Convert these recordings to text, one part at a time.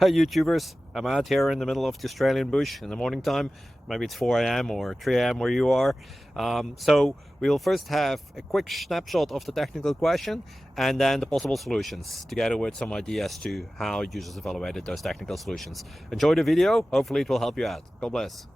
Hi YouTubers, I'm out here in the middle of the Australian bush in the morning time. Maybe it's 4 a.m. or 3 a.m. where you are. So we'll first have a quick snapshot of the technical question and then the possible solutions, together with some ideas to how users evaluated those technical solutions. Enjoy the video, hopefully it will help you out. God bless.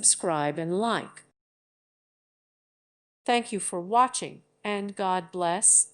subscribe and like. Thank you for watching, and God bless.